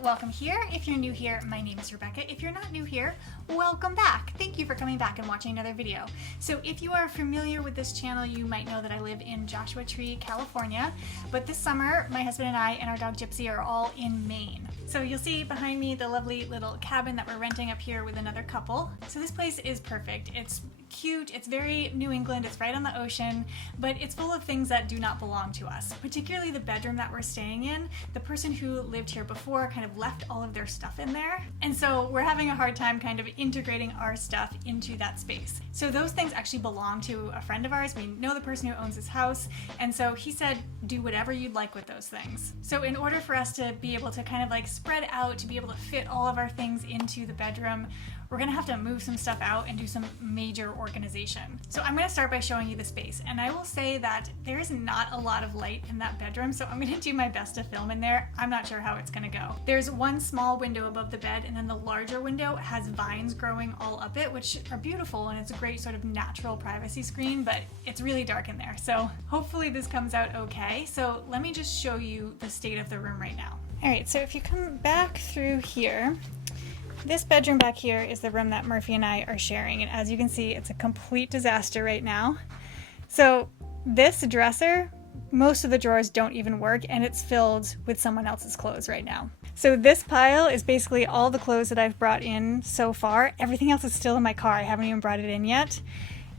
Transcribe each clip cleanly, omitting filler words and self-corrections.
welcome here. If you're new here, my name is Rebecca. If you're not new here, welcome back. Thank you for coming back and watching another video. So if you are familiar with this channel, you might know that I live in Joshua Tree, California, but this summer my husband and I and our dog Gypsy are all in Maine. So you'll see behind me the lovely little cabin that we're renting up here with another couple. So this place is perfect. It's cute, it's very New England, it's right on the ocean, but it's full of things that do not belong to us, particularly the bedroom that we're staying in. The person who lived here before kind of left all of their stuff in there, and so we're having a hard time kind of integrating our stuff into that space. So those things actually belong to a friend of ours. We know the person who owns this house, and so he said, do whatever you'd like with those things. So in order for us to be able to kind of like spread out, to be able to fit all of our things into the bedroom, we're gonna have to move some stuff out and do some major organization. So I'm gonna start by showing you the space, and I will say that there is not a lot of light in that bedroom, so I'm gonna do my best to film in there. I'm not sure how it's gonna go. There's one small window above the bed, and then the larger window has vines growing all up it, which are beautiful, and it's a great sort of natural privacy screen, but it's really dark in there. So hopefully this comes out okay. So let me just show you the state of the room right now. All right, so if you come back through here, this bedroom back here is the room that Murphy and I are sharing, and as you can see, it's a complete disaster right now. So this dresser, most of the drawers don't even work, and it's filled with someone else's clothes right now. So this pile is basically all the clothes that I've brought in so far. Everything else is still in my car. I haven't even brought it in yet.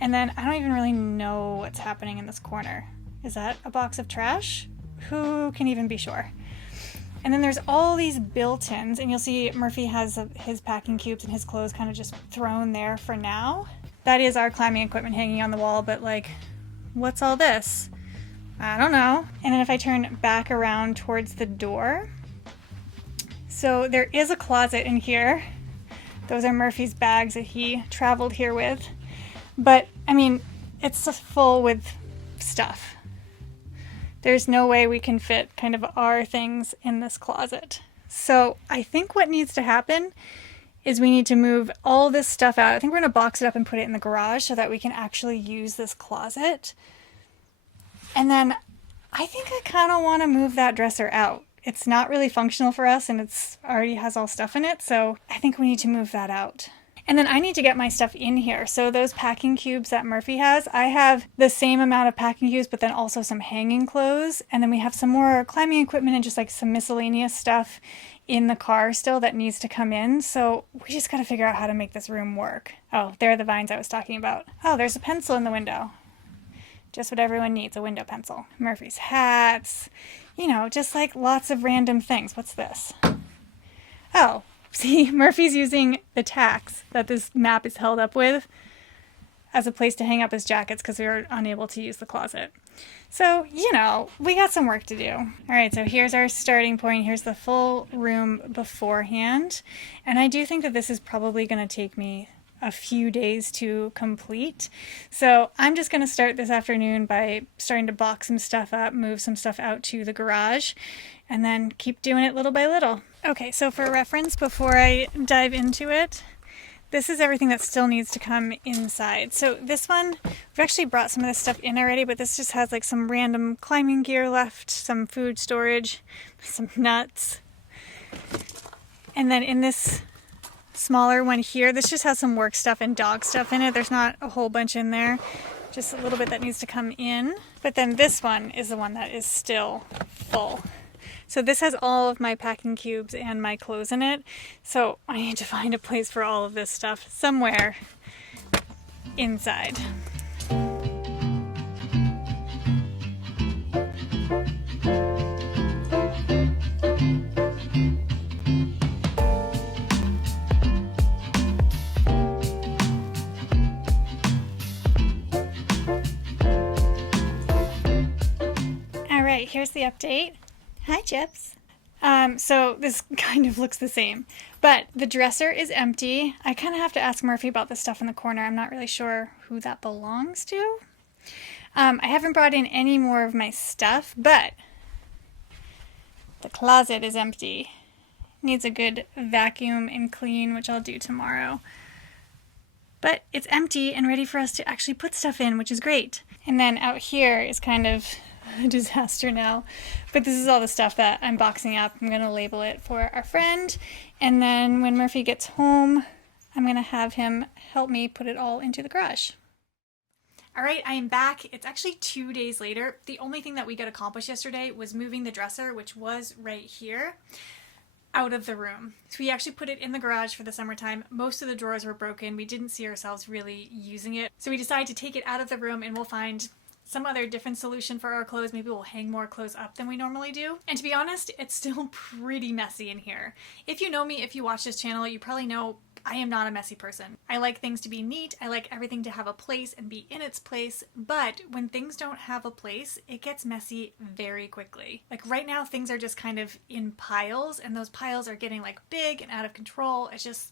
And then I don't even really know what's happening in this corner. Is that a box of trash? Who can even be sure? And then there's all these built-ins, and you'll see Murphy has his packing cubes and his clothes kind of just thrown there for now. That is our climbing equipment hanging on the wall, but like, what's all this? I don't know. And then if I turn back around towards the door, so there is a closet in here. Those are Murphy's bags that he traveled here with. But I mean, it's full with stuff. There's no way we can fit kind of our things in this closet. So I think what needs to happen is we need to move all this stuff out. I think we're gonna box it up and put it in the garage so that we can actually use this closet. And then I think I kind of want to move that dresser out. It's not really functional for us, and it's already has all stuff in it, so I think we need to move that out. And then I need to get my stuff in here. So those packing cubes that Murphy has, I have the same amount of packing cubes, but then also some hanging clothes. And then we have some more climbing equipment and just like some miscellaneous stuff in the car still that needs to come in. So we just got to figure out how to make this room work. Oh, there are the vines I was talking about. Oh, there's a pencil in the window. Just what everyone needs, a window pencil. Murphy's hats, you know, just like lots of random things. What's this? Oh. See, Murphy's using the tacks that this map is held up with as a place to hang up his jackets because we were unable to use the closet. So, you know, we got some work to do. All right, so here's our starting point. Here's the full room beforehand. And I do think that this is probably going to take me a few days to complete. So I'm just going to start this afternoon by starting to box some stuff up, move some stuff out to the garage, and then keep doing it little by little. Okay, so for reference, before I dive into it, this is everything that still needs to come inside. So this one, we've actually brought some of this stuff in already, but this just has like some random climbing gear left, some food storage, some nuts. And then in this smaller one here, this just has some work stuff and dog stuff in it. There's not a whole bunch in there, just a little bit that needs to come in. But then this one is the one that is still full. So this has all of my packing cubes and my clothes in it. So I need to find a place for all of this stuff somewhere inside. All right, here's the update. Hi, Chips. So this kind of looks the same, but the dresser is empty. I kind of have to ask Murphy about the stuff in the corner. I'm not really sure who that belongs to. I haven't brought in any more of my stuff, but the closet is empty. Needs a good vacuum and clean, which I'll do tomorrow. But it's empty and ready for us to actually put stuff in, which is great. And then out here is kind of a disaster now. But this is all the stuff that I'm boxing up. I'm going to label it for our friend. And then when Murphy gets home, I'm going to have him help me put it all into the garage. All right, I am back. It's actually 2 days later. The only thing that we got accomplished yesterday was moving the dresser, which was right here, out of the room. So we actually put it in the garage for the summertime. Most of the drawers were broken. We didn't see ourselves really using it. So we decided to take it out of the room and we'll find some other different solution for our clothes. Maybe we'll hang more clothes up than we normally do. And to be honest, it's still pretty messy in here. If you know me, if you watch this channel, you probably know I am not a messy person. I like things to be neat. I like everything to have a place and be in its place. But when things don't have a place, it gets messy very quickly. Like right now, things are just kind of in piles and those piles are getting like big and out of control. It's just,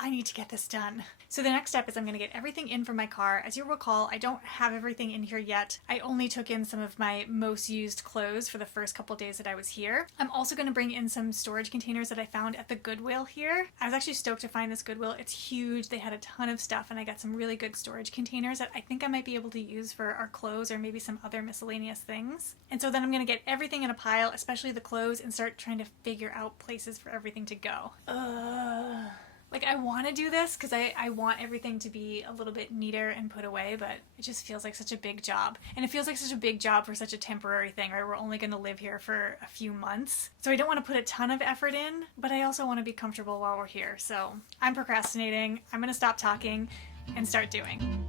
I need to get this done. So the next step is I'm going to get everything in from my car. As you'll recall, I don't have everything in here yet. I only took in some of my most used clothes for the first couple days that I was here. I'm also going to bring in some storage containers that I found at the Goodwill here. I was actually stoked to find this Goodwill. It's huge. They had a ton of stuff and I got some really good storage containers that I think I might be able to use for our clothes or maybe some other miscellaneous things. And so then I'm going to get everything in a pile, especially the clothes, and start trying to figure out places for everything to go. Like I want to do this because I want everything to be a little bit neater and put away, but it just feels like such a big job. And it feels like such a big job for such a temporary thing, right? We're only going to live here for a few months. So I don't want to put a ton of effort in, but I also want to be comfortable while we're here. So I'm procrastinating. I'm going to stop talking and start doing.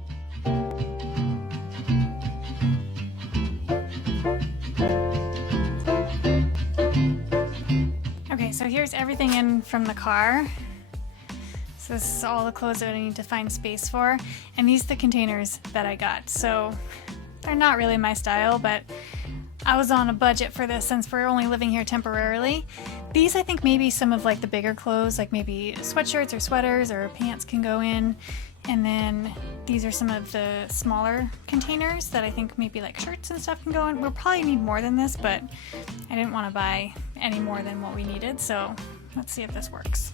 Okay, so here's everything in from the car. So this is all the clothes that I need to find space for. And these are the containers that I got. So they're not really my style, but I was on a budget for this since we're only living here temporarily. These I think maybe some of like the bigger clothes, like maybe sweatshirts or sweaters or pants can go in. And then these are some of the smaller containers that I think maybe like shirts and stuff can go in. We'll probably need more than this, but I didn't want to buy any more than what we needed. So let's see if this works.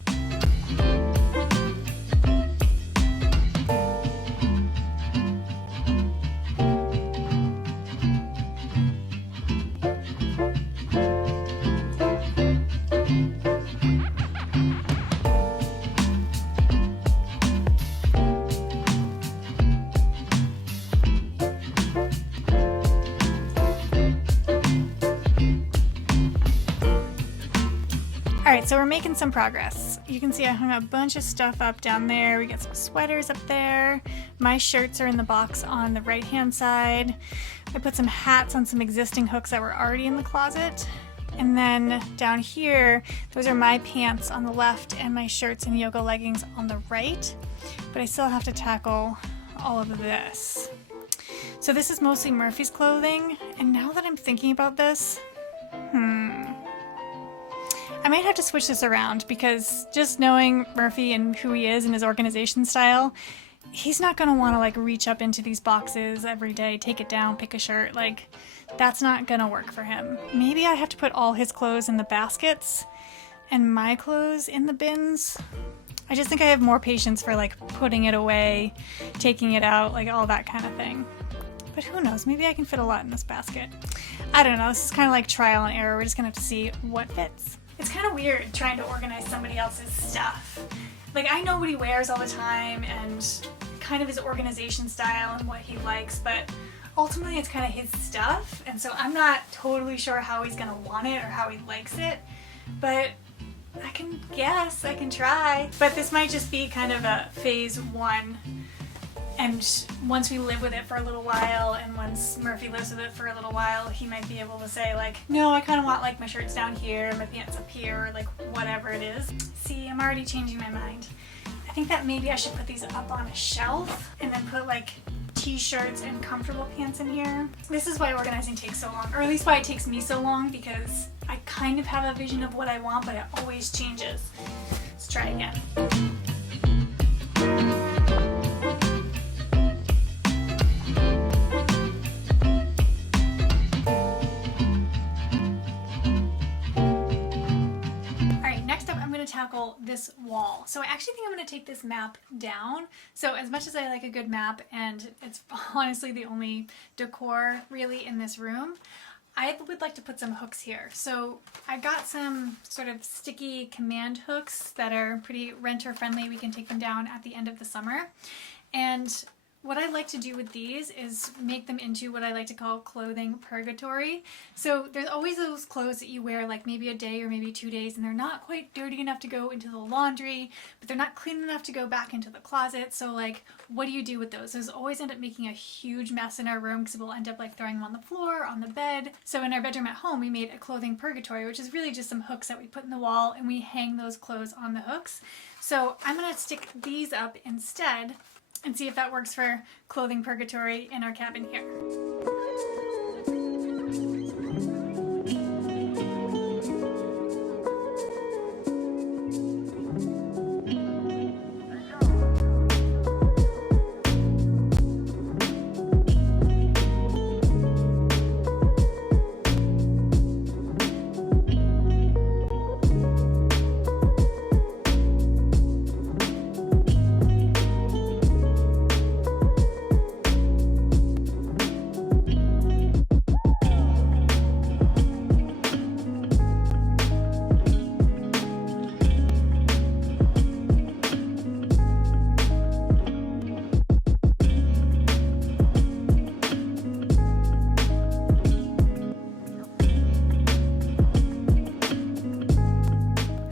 Alright, so we're making some progress. You can see I hung a bunch of stuff up down there. We got some sweaters up there. My shirts are in the box on the right hand side. I put some hats on some existing hooks that were already in the closet. And then down here, those are my pants on the left and my shirts and yoga leggings on the right. But I still have to tackle all of this. So this is mostly Murphy's clothing. And now that I'm thinking about this, I might have to switch this around because just knowing Murphy and who he is and his organization style, he's not going to want to like reach up into these boxes every day, take it down, pick a shirt. Like that's not going to work for him. Maybe I have to put all his clothes in the baskets and my clothes in the bins. I just think I have more patience for like putting it away, taking it out, like all that kind of thing. But who knows, maybe I can fit a lot in this basket. I don't know, this is kind of like trial and error. We're just going to have to see what fits. It's kind of weird trying to organize somebody else's stuff. Like I know what he wears all the time and kind of his organization style and what he likes, but ultimately it's kind of his stuff. And so I'm not totally sure how he's gonna want it or how he likes it, but I can guess, I can try. But this might just be kind of a phase one. And once we live with it for a little while, and once Murphy lives with it for a little while, he might be able to say like, no, I kind of want like my shirts down here, my pants up here, or like whatever it is. See, I'm already changing my mind. I think that maybe I should put these up on a shelf and then put like t-shirts and comfortable pants in here. This is why organizing takes so long, or at least why it takes me so long, because I kind of have a vision of what I want, but it always changes. Let's try again. Tackle this wall. So I actually think I'm going to take this map down. So as much as I like a good map, and it's honestly the only decor really in this room, I would like to put some hooks here. So I got some sort of sticky command hooks that are pretty renter friendly. We can take them down at the end of the summer. And what I like to do with these is make them into what I like to call clothing purgatory. So there's always those clothes that you wear like maybe a day or maybe 2 days and they're not quite dirty enough to go into the laundry, but they're not clean enough to go back into the closet. So like, what do you do with those? Those always end up making a huge mess in our room because we'll end up like throwing them on the floor, on the bed. So in our bedroom at home, we made a clothing purgatory, which is really just some hooks that we put in the wall and we hang those clothes on the hooks. So I'm gonna stick these up instead and see if that works for clothing purgatory in our cabin here.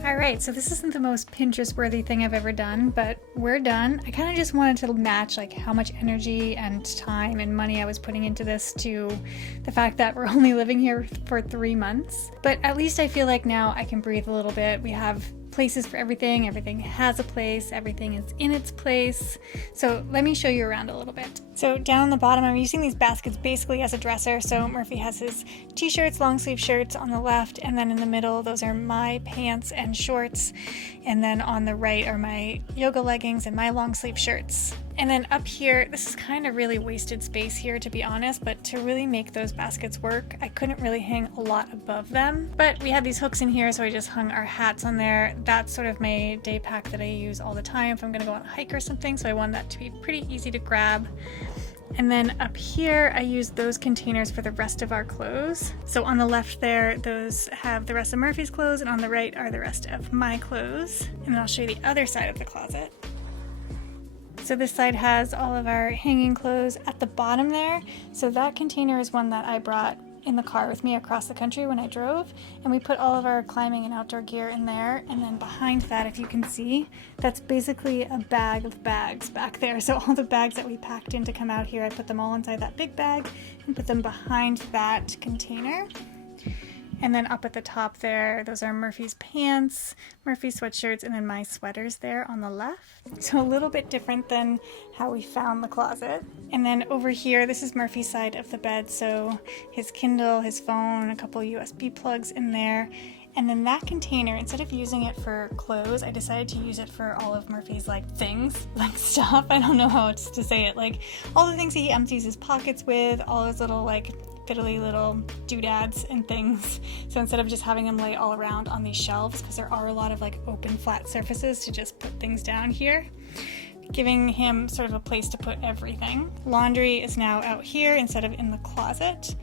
Alright, so this isn't the most Pinterest-worthy thing I've ever done, but we're done. I kind of just wanted to match like how much energy and time and money I was putting into this to the fact that we're only living here for 3 months. But at least I feel like now I can breathe a little bit. We have places for everything. Everything has a place. Everything is in its place. So let me show you around a little bit. So down on the bottom, I'm using these baskets basically as a dresser. So Murphy has his t-shirts, long sleeve shirts on the left, and then in the middle, those are my pants and shorts. And then on the right are my yoga leggings and my long sleeve shirts. And then up here, this is kind of really wasted space here, to be honest, but to really make those baskets work, I couldn't really hang a lot above them. But we had these hooks in here, so I just hung our hats on there. That's sort of my day pack that I use all the time if I'm gonna go on a hike or something, so I want that to be pretty easy to grab. And then up here, I use those containers for the rest of our clothes. So on the left there, those have the rest of Murphy's clothes, and on the right are the rest of my clothes. And then I'll show you the other side of the closet. So this side has all of our hanging clothes at the bottom there. So that container is one that I brought in the car with me across the country when I drove, and we put all of our climbing and outdoor gear in there. And then behind that, if you can see, that's basically a bag of bags back there. So all the bags that we packed in to come out here, I put them all inside that big bag and put them behind that container. And then up at the top there, those are Murphy's pants, Murphy's sweatshirts, and then my sweaters there on the left. So a little bit different than how we found the closet. And then over here, this is Murphy's side of the bed. So his Kindle, his phone, a couple USB plugs in there. And then that container, instead of using it for clothes, I decided to use it for all of Murphy's like things, like stuff. I don't know how else to say it. Like all the things he empties his pockets with, all his little like fiddly little doodads and things. So instead of just having them lay all around on these shelves, because there are a lot of like open flat surfaces to just put things down here, giving him sort of a place to put everything. Laundry is now out here instead of in the closet.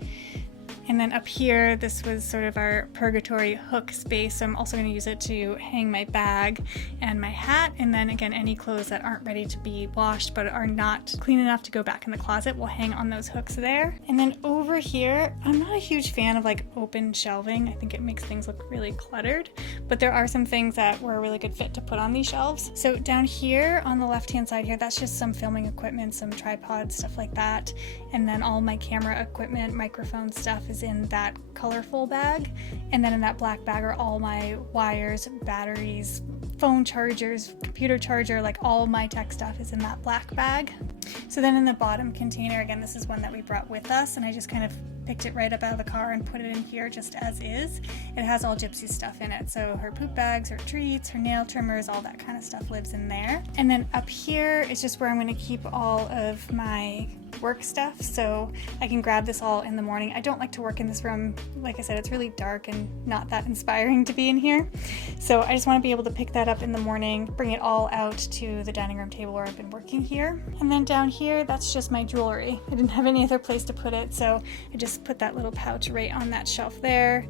And then up here, this was sort of our purgatory hook space. So I'm also going to use it to hang my bag and my hat. And then again, any clothes that aren't ready to be washed but are not clean enough to go back in the closet will hang on those hooks there. And then over here, I'm not a huge fan of like open shelving. I think it makes things look really cluttered, but there are some things that were a really good fit to put on these shelves. So down here on the left-hand side here, that's just some filming equipment, some tripods, stuff like that. And then all my camera equipment, microphone stuff is in that colorful bag. And then in that black bag are all my wires, batteries, phone chargers, computer charger, like all my tech stuff is in that black bag. So then in the bottom container, again, this is one that we brought with us, and I just kind of picked it right up out of the car and put it in here just as is. It has all Gypsy's stuff in it. So her poop bags, her treats, her nail trimmers, all that kind of stuff lives in there. And then up here is just where I'm going to keep all of my work stuff, so I can grab this all in the morning. I don't like to work in this room. Like I said, it's really dark and not that inspiring to be in here. So I just want to be able to pick that up in the morning, bring it all out to the dining room table where I've been working here. And then down here, that's just my jewelry. I didn't have any other place to put it, so I just put that little pouch right on that shelf there,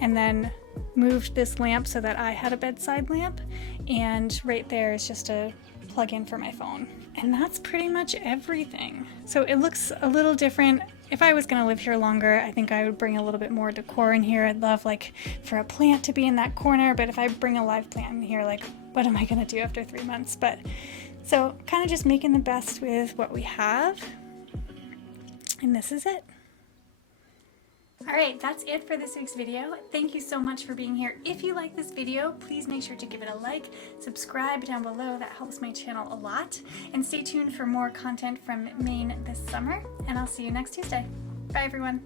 and then moved this lamp so that I had a bedside lamp, and right there is just a plug-in for my phone. And that's pretty much everything. So it looks a little different. If I was gonna live here longer, I think I would bring a little bit more decor in here. I'd love like for a plant to be in that corner, but if I bring a live plant in here, like what am I gonna do after 3 months? But so kind of just making the best with what we have. And this is it. All right, that's it for this week's video. Thank you so much for being here. If you like this video, please make sure to give it a like, subscribe down below. That helps my channel a lot. And stay tuned for more content from Maine this summer. And I'll see you next Tuesday. Bye, everyone.